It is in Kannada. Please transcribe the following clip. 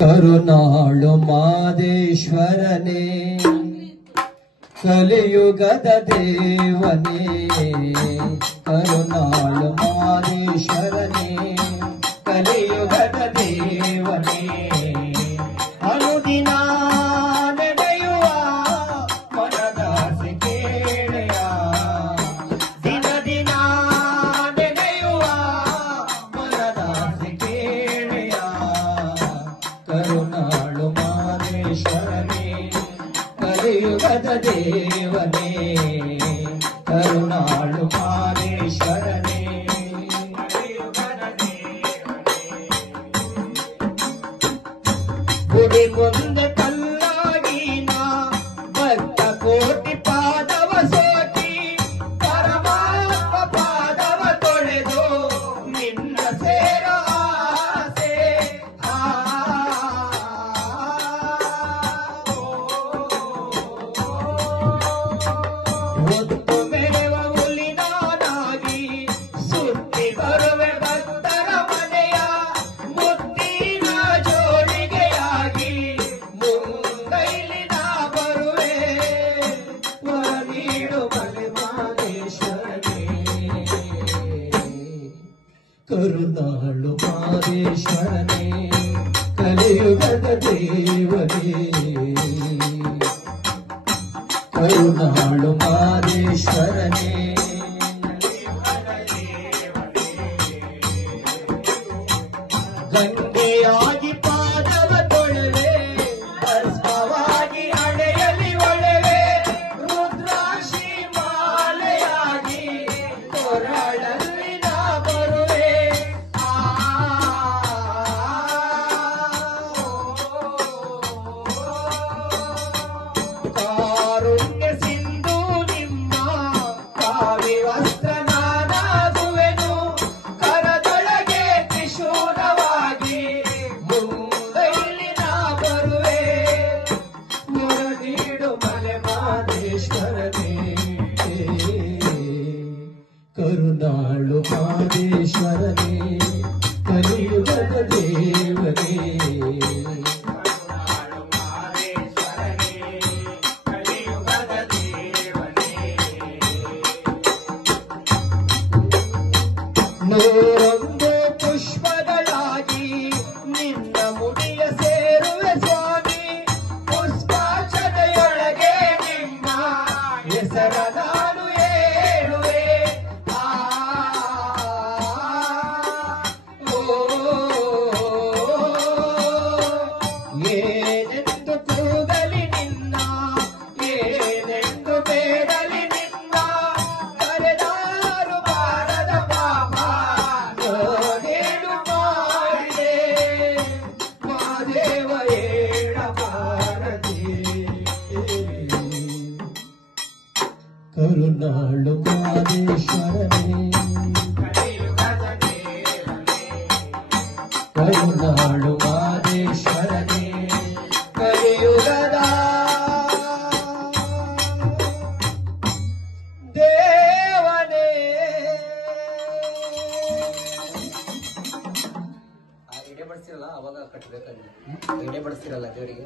ಕರುನಾಳು ಮಾದೇಶ್ವರನೇ ಕಲಿಯುಗದ ದೇವನೇ ಕರುನಾಳು ಮಾದೇಶ್ವರನೇ ಕಲಿಯುಗದ ದೇವನೇ ಅನುದಿನ ನಡೆಯುವ ಮನದಾಸೆ ಕೇಳೆಯ ದಿನ ದಿನ ನಡೆಯುವ ಮನದಾಸೆ ಕೇಳೆಯ ಕರುನಾಳು ಮಾದೇಶ್ವರನೇ ಕಲಿಯುಗದ ದೇವನೇ ಕರುನಾಳು ಮಾದೇಶ್ವರನೇ ಗುಡಿ ಮುಂದೆ ಕಲ್ಲಾಗಿನ ಭಕ್ತ ಕೋಟಿ ಪಾದವ ಸೋಟಿ ಪರಮಾತ್ಮ ಪಾದವ ತೊಳೆದು ನಿನ್ನ ಸೇರ ಆಸೆ ಒತ್ತು ಮೆರೆವ ಹುಲಿನಾನಾಗಿ ಸುತ್ತಿ ಬರುವೆ ಭಕ್ತರ ಮನೆಯ ಮುತ್ತಿನ ಜೋಳಿಗೆಯಾಗಿ ಮುಂದೈಲಿ ನಾ ಬರುವೆ ವರ ನೀಡು ಮಲೆ ಮಾದೇಶ್ವರನೇ ಕರುನಾಳು ಮಾದೇಶ್ವರನೇ ಕಲಿಯುಗದ ದೇವನೇ ಕರುನಾಳು ಮಾದೇಶ್ವರನೇ ಗಂಗೆಯಾಗಿ ಪಾದವ ತೊಳೆವೆ ಭಸ್ಮವಾಗಿ ಹಣೆಯಲ್ಲಿ ಒಳೆವೆ ರುದ್ರಾಕ್ಷಿ ಮಾಲೆಯಾಗಿ ಕೊರಳಲ್ಲಿ ನಾ ಬರುವೆ ಕಾರುಣ್ಯ ಸಿಂಧು ನಿಮ್ಮ ಕಾವಿ ವಸ್ತ್ರ ನಾನಾಗುವೆನು ಕರದೊಳಗೆ ತ್ರಿಶೂಲವಾಗಿ ಮುಂದೈಲಿ ನಾ ಬರುವೆ ವರ ನೀಡು ಮಲೆ ಮಾದೇಶ್ವರನೇ ಕರುನಾಳು ಮಾದೇಶ್ವರನೇ ಕಲಿಯುಗದ ದೇವನೇ ನೂರೊಂದು ಪುಷ್ಪಗಳಾಗಿ ನಿನ್ನ ಮುಡಿಯ ಸೇರುವೆ ಸ್ವಾಮಿ ಪುಷ್ಪಾರ್ಚನೆಯೊಳಗೆ ನಿಮ್ಮ ಹೆಸರ ನಾನು ಹೇಳುವೆ ಏನೆಂದು ಕೂಗಲಿ ನಿನ್ನ ಏನೆಂದು ಬೇಡಲಿ ನಿನ್ನ ಕರೆದಾರು ಬಾರದ ಪಾಪ ನೋಡೇನು ಮಾಡಿದೆ ಮಾದೇವ ಹೇಳಬಾರದೆ ಕರುನಾಳು ಮಾದೇಶ್ವರನೇ ಕರುನಾಳು ಮಾದೇಶ್ವರನೇ ಕಲಿಯುಗದ ದೇವನೇ ಎಡೆ ಬಡಿಸಿರಲ್ಲ ಅವಾಗ ಕಟ್ಟಬೇಕಲ್ಲಿ ಎಡೆ ಬಡಿಸಿರಲ್ಲ ದೇವರಿಗೆ